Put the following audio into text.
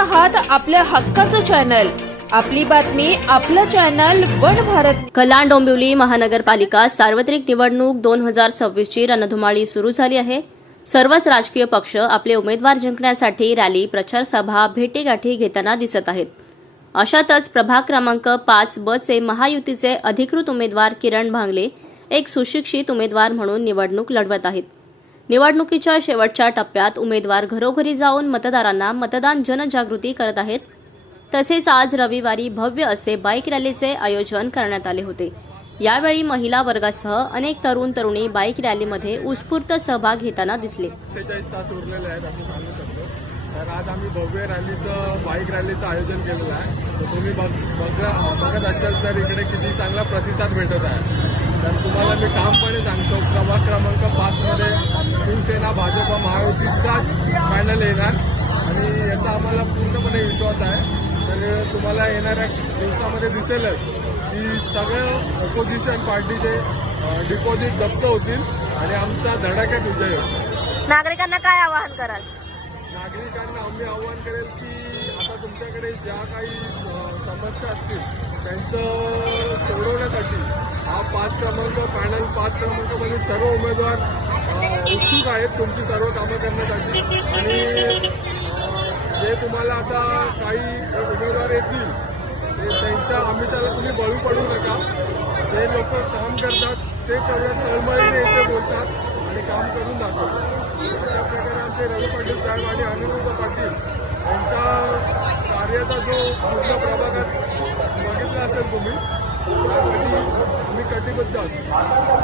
आहात आपल्या हक्काचं चॅनल, आपली बातमी आपलं चॅनल वन भारत। कल्याण डोंबिवली महानगरपालिका सार्वत्रिक निवडणूक 2026 ची रणधुमाळी सुरू झाली आहे। सर्वच राजकीय पक्ष आपले उमेदवार जिंकण्यासाठी रॅली, प्रचार सभा, भेटीगाठी घेताना दिसत आहेत। अशातच प्रभाग क्रमांक 5 ब चे महायुतीचे अधिकृत उमेदवार किरण भांगले एक सुशिक्षित उमेदवार म्हणून निवडणूक लढवत आहेत। निवडणुकीच्या शेवटच्या टप्प्यात उमेदवार घरोघरी जाऊन मतदारांना मतदान जनजागृती करत आहेत। तसेच आज रविवारी भव्य असे बाईक रॅलीचे आयोजन करण्यात आले होते। यावेळी महिला वर्गासह अनेक तरुण तरुणी बाईक रॅलीमध्ये उत्स्फूर्त सहभाग घेताना दिसले। 48 तास उरलेले आहेत असं सांगू शकतो। तर आज आम्ही भव्य रॅलीचं बाईक रॅलीचं आयोजन केलेलं आहे। तर तुम्ही बघत असाल तर इकडे किती चांगला प्रतिसाद भेटत आहे। तर तुम्हाला मी ठामपणे सांगतो, प्रभाग क्रमांक 5 मध्ये शिवसेना भाजप महायुतीचा फायनल येणार आणि याचा आम्हाला पूर्णपणे विश्वास आहे। तर तुम्हाला येणाऱ्या दिवसामध्ये दिसेलच की सगळ्या ऑपोजिशन पार्टीचे डिपॉझिट जप्त होतील आणि आमचा धडाक्यात विजय होईल। नागरिकांना काय आवाहन कराल? नागरिकांना आम्ही आवाहन करेल की आता तुमच्याकडे ज्या काही समस्या असतील त्यांचं सोडवण्यासाठी हा 5 क्रमांक फायनल 5 क्रमांकामध्ये सर्व उमेदवार उत्सुक आहेत तुमची सर्व कामं करण्यासाठी। आणि जे तुम्हाला आता काही उमेदवार येतील ते त्यांच्या आमिषाला तुम्ही बळी पडू नका। जे लोक काम करतात ते सगळ्या तळमळीने येथे बोलतात आणि काम करून दाखवतात। अशा प्रकारे आमचे रवी पाटील साहेब आणि अनिरुद्ध पाटील यांच्या कार्याचा जो पूर्ण प्रभागात बघितला असेल तुम्ही, त्यासाठी आम्ही कटिबद्ध आहोत।